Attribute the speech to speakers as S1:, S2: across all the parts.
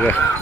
S1: రెండవ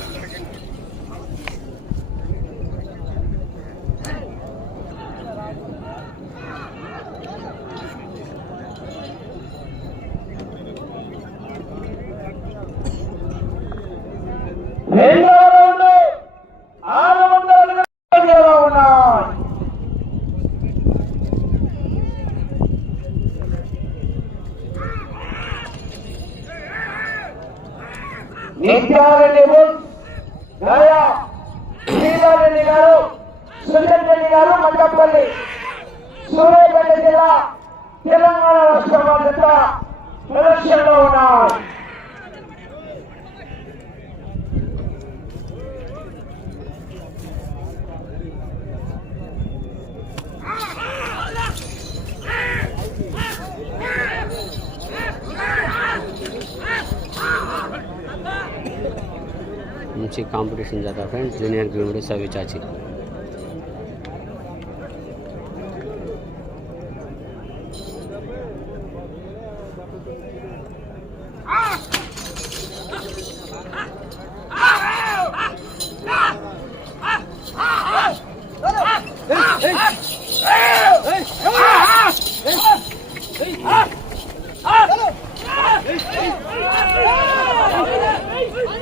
S2: डिस्टन्स जाता है फ्रेंड्स लिनियर किलोमीटर सर्विस चाची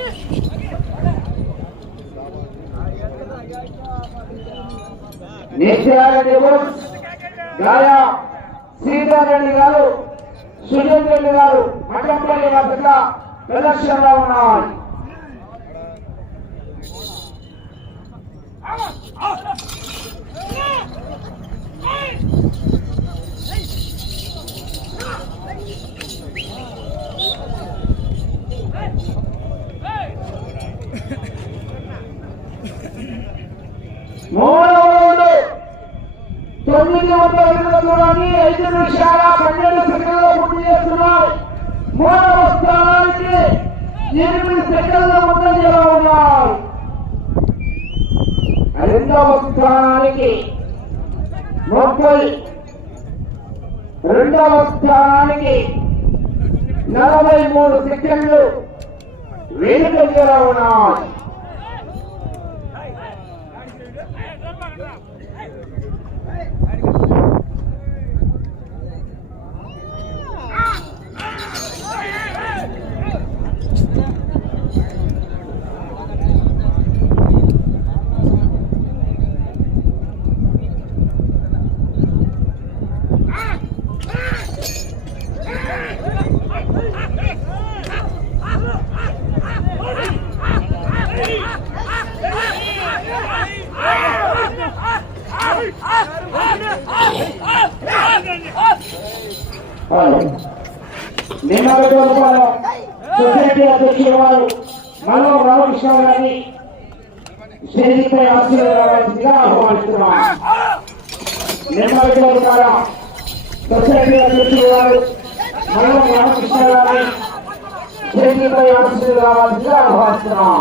S1: Ah! గాయా శ్రీధర్ రెడ్డి గారు సుజన్ రెడ్డి గారు మఠంపల్లి వద్ద ప్రదర్శనలో ఉన్నాయి Hey! రౌండ్ తొమ్మిది వందల అడుగుల దూరాన్ని ఐదు నిమిషాల పన్నెండు సెకండ్లో పూర్తి చేస్తున్నాయి మూడవ స్థానానికి ఎనిమిది సెకండ్ల ముందంజలో ఉన్నారు. రెండవ స్థానానికి ముప్పై రెండవ స్థానానికి నలభై మూడు సెకండ్లు వెనుకంజలో ఉన్నాయి నిమ్మగడ్డపాలెం సొసైటీ అధ్యక్షుల వారు మనో రామకృష్ణ గారిని స్టేజీపై ఆశీర్వదించగా ఆహ్వానిస్తున్నాం నిమ్మగడ్డపాలెం సొసైటీ అధ్యక్షుల వారు మనో రామకృష్ణ ఆహ్వానిస్తున్నాం.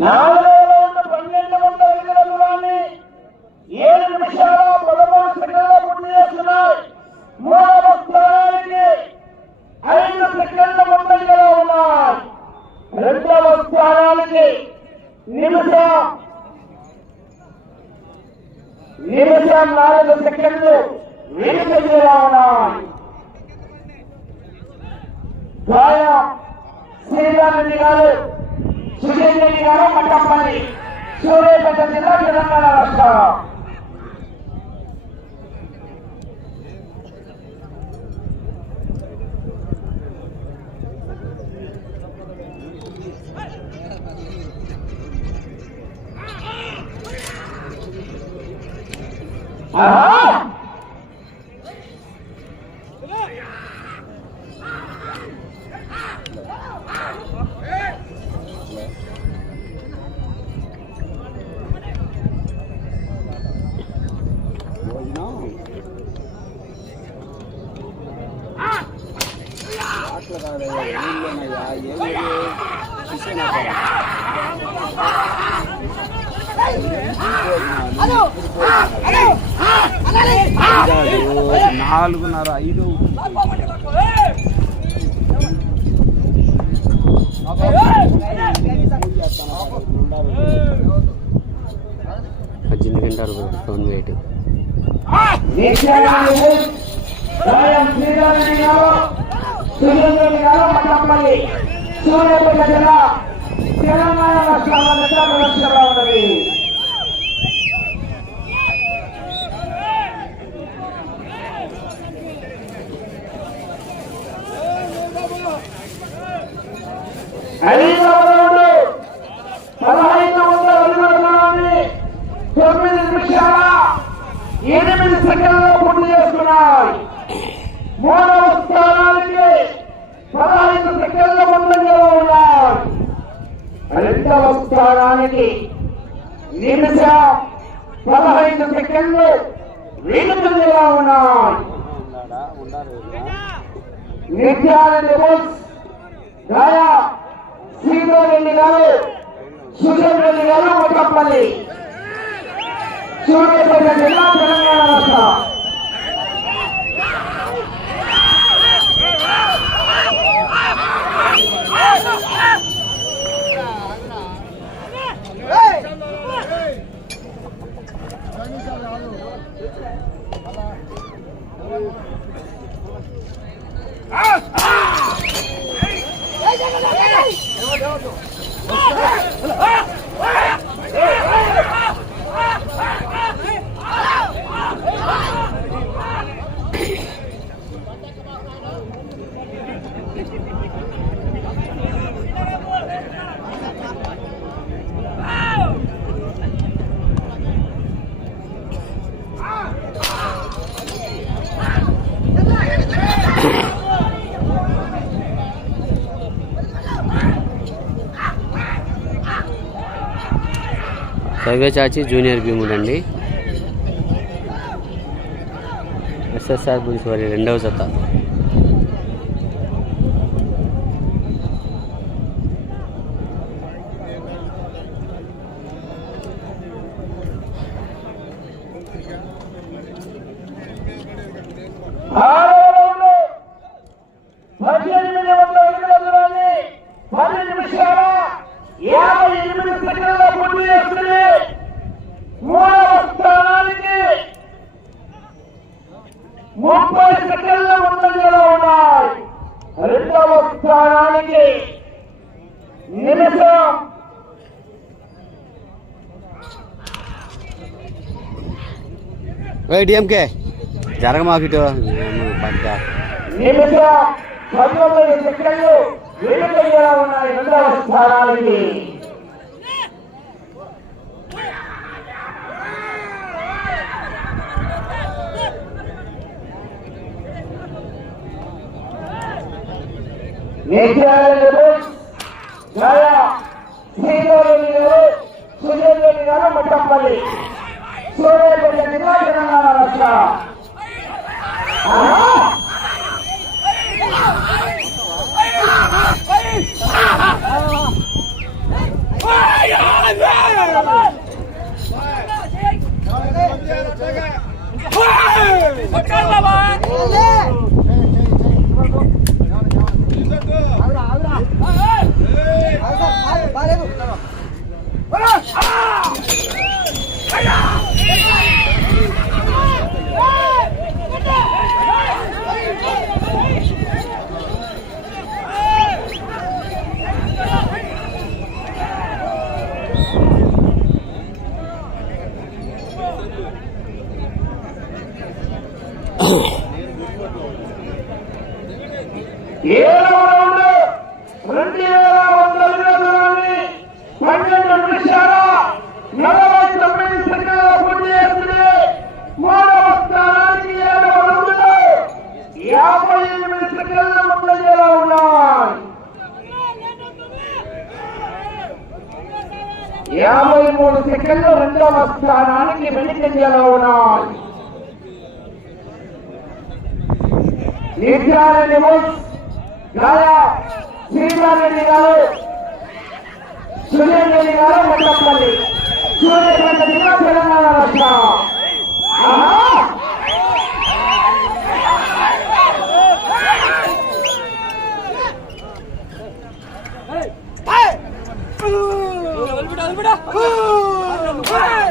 S1: నాలుగవ రౌండ్ పన్నెండు వందల అడుగుల దూరాన్ని ఏడు నిమిషాల పదమూడు సెకండ్ల పూర్తి చేస్తున్నారు మూడవ స్థానానికి ఐదు సెకండ్ల ఉన్నారు రెండవ స్థానానికి నిమిషం నాలుగు సెకండ్లు వెనుకంజలో ఉన్నాయి గాయం శ్రీరారెడ్డి గారు సుజయ్ రెడ్డి గారు మట్టప్పని సూర్యాపేట జిల్లా తెలంగాణ రాష్ట్రం ఆహా!
S2: పద్దెనిమిది గంటలు ఫోన్ వెయిట్.
S1: సూర్యాపేట జిల్లా తెలంగాణ రాష్ట్రాల ఉన్నది ఐదవ రౌండ్ పదహైదు వందల అడుగుల దూరాన్ని తొమ్మిది నిమిషాల ఎనిమిది సెకండ్లో పూర్తి చేసుకున్నాయి. మూడవ స్థానానికి పదహైదు సెకండ్ల ముందంజలో ఉన్నాయి. రెండవ స్థానానికి నిమిషం పదహైదు సెకండ్లు వెనుకంజలో ఉన్నాయి.
S3: ఉన్నాడా ఉండారు
S1: నిత్యానంద బోస్ రాయా శ్రీధరెడ్డి గారు సుధీర్ రెడ్డి గారు మొట్టపల్లి సూర్యాపేట జిల్లా తెలంగాణ రాష్ట్రం
S2: చాచి జూనియర్ భీముడు అండి ఎస్ఎస్ఆర్ బుల్స్ వారి రెండవ జత
S1: ఆరవ పద్దెనిమిది వందల అడుగుల దూరాన్ని పది నిమిషాల యాభై ఎనిమిది సెకండ్ల పూర్తి చేస్తుంది మూడవ స్థానానికి ముప్పై సెకండ్ల ముందంజలో ఉన్నాయి రెండవ స్థానానికి నిమిషం
S2: డిఎంకే జరగమాకు ఇటు. పడ్డా
S1: తెలంగాణ రాష్ట్రం ఆహా! ఏడవ రౌండ్ రెండు వేల వంద అడుగుల దూరాన్ని పన్నెండు నిమిషాల నలభై తొమ్మిది సెకండ్ల పూర్తి చేస్తుంది మూడవ స్థానానికి ఏడవ రౌండ్లో యాభై ఎనిమిది సెకండ్ల ముందంజలో ఉన్నాయి యాభై మూడు సెకండ్లు రెండవ స్థానానికి ఉన్నాయి నిత్యానంద బోస్ గాయా శ్రీరారెడ్డి గారు. సురేష్ రెడ్డి గారు మొట్టపల్లి సూర్యపేట జిల్లా తెలంగాణ రాష్ట్రం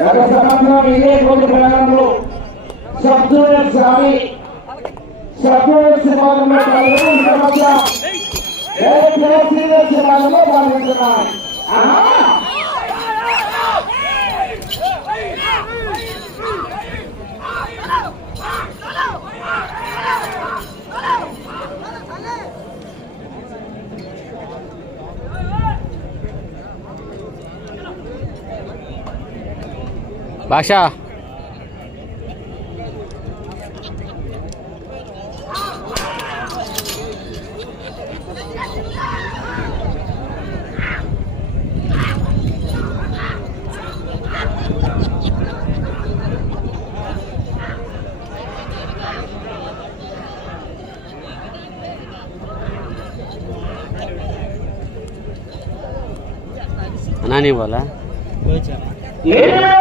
S1: గత సంవత్సరం ఇదే కోటి ప్రయాణంలో సబ్ జూనియర్స్ కానీ సబ్ విభాగంలో పాల్గొని ఈ సంవత్సరం సీనియర్స్ విభాగంలో పాల్గొంటున్నాయి Basha. Nani bola? Bocah.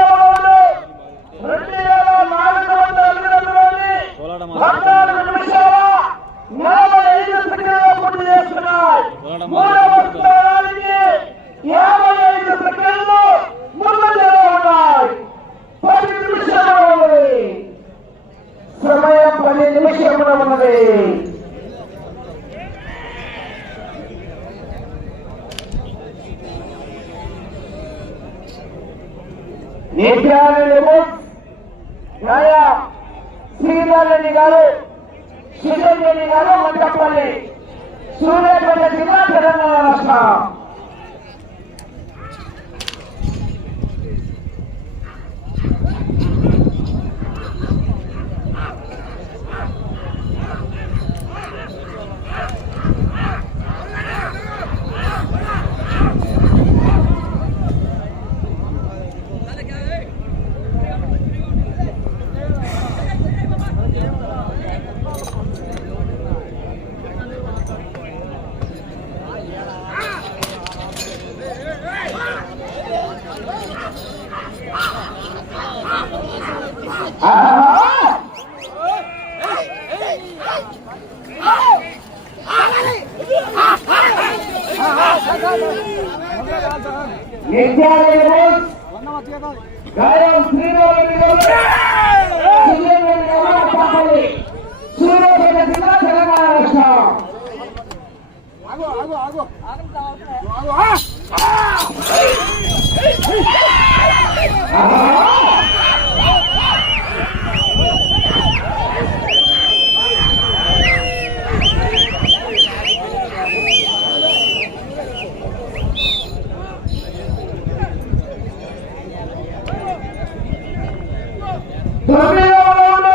S1: తొమ్మిదవ రౌండ్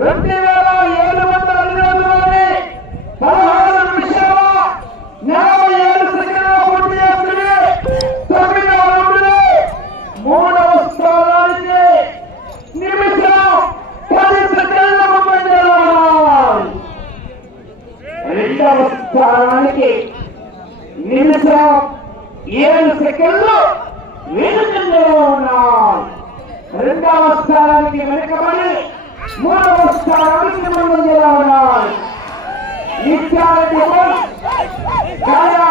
S1: రెండు వేల ఏడు వందల అడుగులలోని పదహారు నిమిషాల నలభై ఏడు సెకండ్ల పూర్తి చేస్తుంది తొమ్మిదవ రౌండ్ మూడవ స్థానానికి నిమిషం పది సెకండ్ల ముందంజలో ఉన్నాయి. రెండవ నిమిషం ఏడు సెకండ్లు వెనుకంజలో ఉన్నాం రెండవ స్థానానికి వెనుకబడి మూడవ స్థానానికి ముందంజలో ఉన్నాం నిత్యారెడ్డి గాయా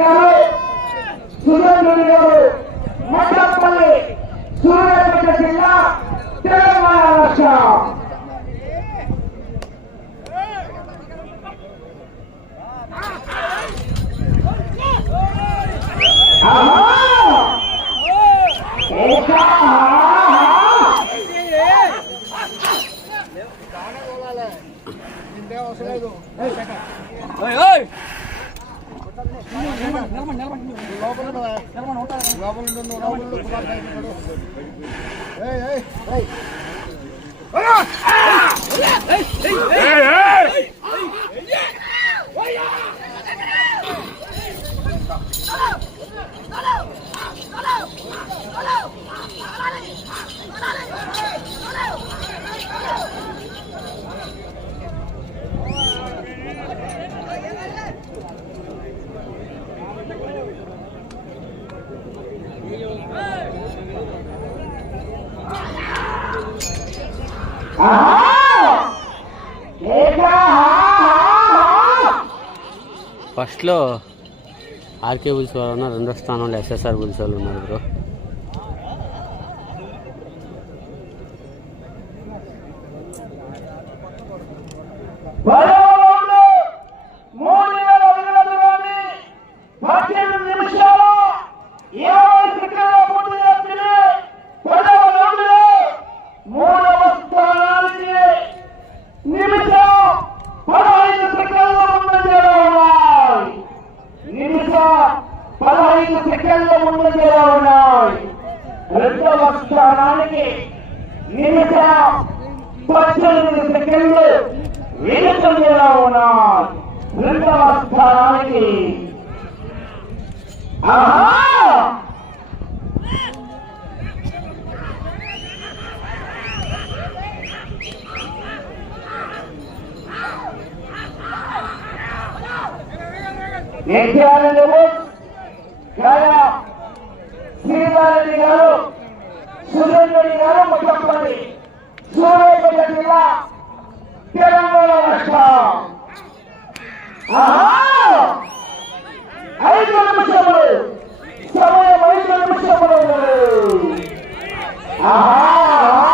S1: గారు సురేంద్రుడి గారు మట్టపల్లి సూర్యాపేట జిల్లా తెలంగాణ రాష్ట్రం. ఆహా!
S2: ఫస్ట్లో ఆర్కే బుల్స్ వాళ్ళు ఉన్నారు రెండో స్థానంలో ఎస్ఎస్ఆర్ బుల్స్ వాళ్ళు ఉన్నారు బ్రో.
S1: నిమిషం పదహైదు సెకండ్ల ముందంజలో ఉన్నాయి రెండవ స్థానానికి నిమిషం పద్దెనిమిది సెకండ్లు వెనుకంజలో ఉన్నాయి రెండవ స్థానానికి ఆహా! ఏం చేయాలి నువ్వు కాగా శ్రీకారెడ్డి గారు సురేంద్రెడ్డి గారు ముఖ్యమంత్రి సూర్యాపేట జిల్లా తెలంగాణ రాష్ట్రం ఐదు నిమిషములు సమయం ఐదు నిమిషములు ఆహా! ఆహా!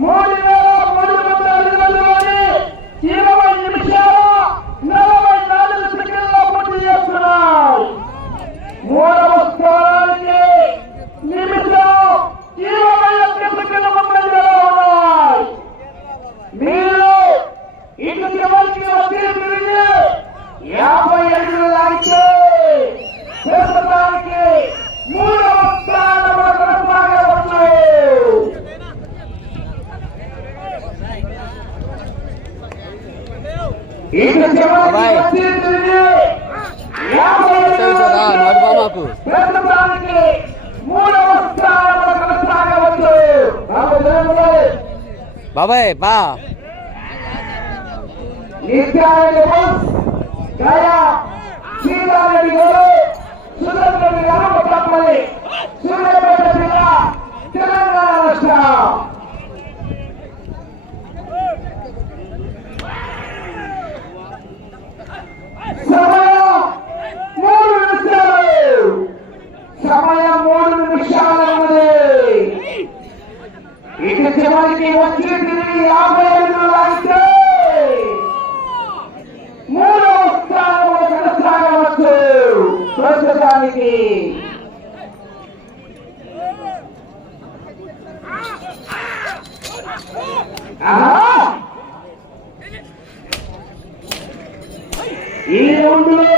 S1: మూడు వేల మూడు వందల అడుగులలోని ఇరవై నిమిషాల నలభై నాలుగు సెకండ్ల పూర్తి చేస్తున్నారు మూడవ స్థానానికి నిమిషం ఇరవై ఒక్క సెకండ్ల ముందంజలో ఉన్నాయి మీరు ఇటు చివరికి వచ్చి తిరిగి యాభై అడుగులు లాగితే ప్రస్తుతానికి మూడవ స్థానంలో కొనసాగవచ్చు ఇటు చివరికి
S2: అబ్బాయి.
S1: వచ్చి తిరిగి యాభై అడుగులు
S2: కూర్చోరా, నడు బామాకు.
S1: ప్రస్తుతానికి మూడవ స్థానంలో కొనసాగవచ్చు బాబు జరుగుతుంది
S2: బాబాయ్ బా
S1: నిత్యారెడ్డి బోస్ గయా సీతారెడ్డి గారు సురేంద్రెడ్డి గారు కొట్టపల్లి సూర్యాపేట జిల్లా బాబాయ్ బా. సమయం మూడు నిమిషాలు. సమయం మూడు నిమిషాలు ఉన్నది ఇటు చివరికి వచ్చి తిరిగి యాభై ఐదు అయితే మూడవ స్థానంలో కొనసాగవచ్చు ప్రస్తుతానికి ఈ రౌండ్లో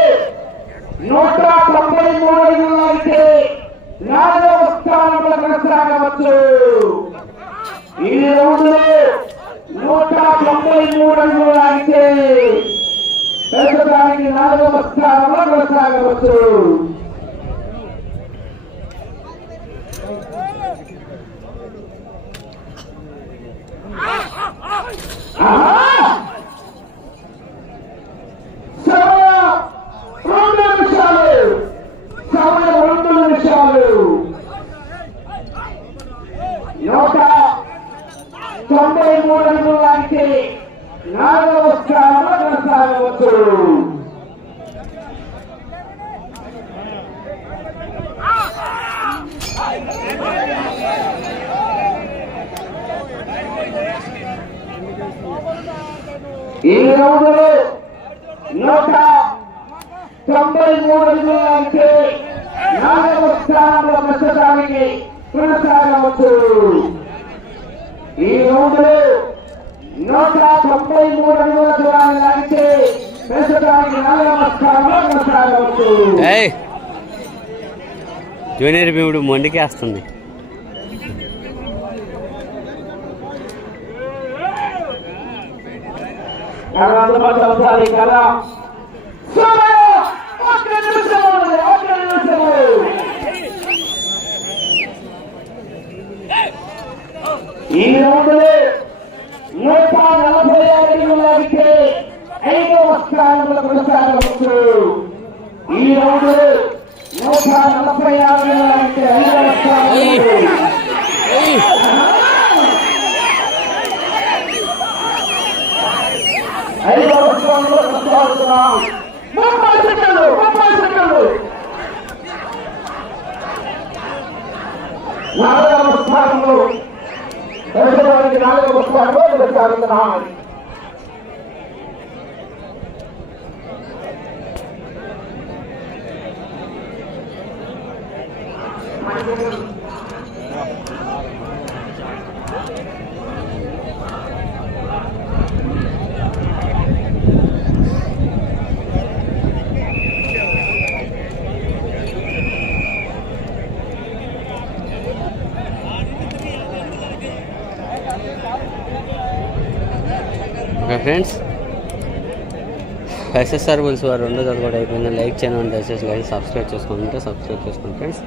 S1: నూట తొంభై మూడు అయితే నాలుగవ స్థానంలో కొనసాగవచ్చు. ఈ రౌండ్లో నూట తొంభై మూడు అడుగులు అయితే ప్రస్తుతానికి నాలుగవ స్థానంలో కొనసాగవచ్చు ఆహా! సమయం రెండు నిమిషాలు సమయం రెండు నిమిషాలు నూట తొంభై మూడు అడుగులు లాంటి నాలుగవ స్థానంలో కొనసాగవచ్చు ఈ రౌండ్లో నూట తొంభై మూడు అడుగులు నాలుగవ స్థానంలో ప్రస్తుతానికి కొనసాగవచ్చు ఈ రౌండ్లో నూట తొంభై మూడు అడుగుల దూరాన్ని లాగితే ప్రస్తుతానికి నాలుగవ స్థానంలో కొనసాగవచ్చు
S2: జూనియర్ భీముడు మొండికేస్తుంది.
S1: కర్ణాటక ఒకసారి కదా ఈ రౌండ్ నూట నలభై అడుగులకి ఐదవ స్థానంలో కొనసాగవచ్చు. ఈ రౌండ్ నూట నలభై అడుగులకి ఐదవ స్థానంలో ఐదవ స్థానంలో కొనసాగుతున్నాం ముప్పై సెకండ్లు ముప్పై సెకండ్లు నాలుగవ స్థానంలో దేశవానికి నాలుగవ స్థానంలో కొనసాగుతున్నాం.
S2: Okay friends. ఎస్ఎస్ఆర్ బుల్స్ వారు రెండో జత కూడా అయిపోయింది. లైక్ చేయండి దయచేసి కానీ సబ్స్క్రైబ్ చేసుకుంటే సబ్స్క్రైబ్ చేసుకోండి ఫ్రెండ్స్.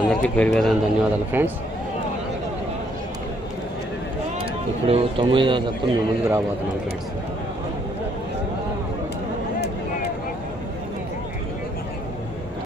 S2: అందరికీ పేరు పేరు ధన్యవాదాలు ఫ్రెండ్స్. ఇప్పుడు తొమ్మిదో జత మీ ముందుకు రాబోతున్నాం ఫ్రెండ్స్.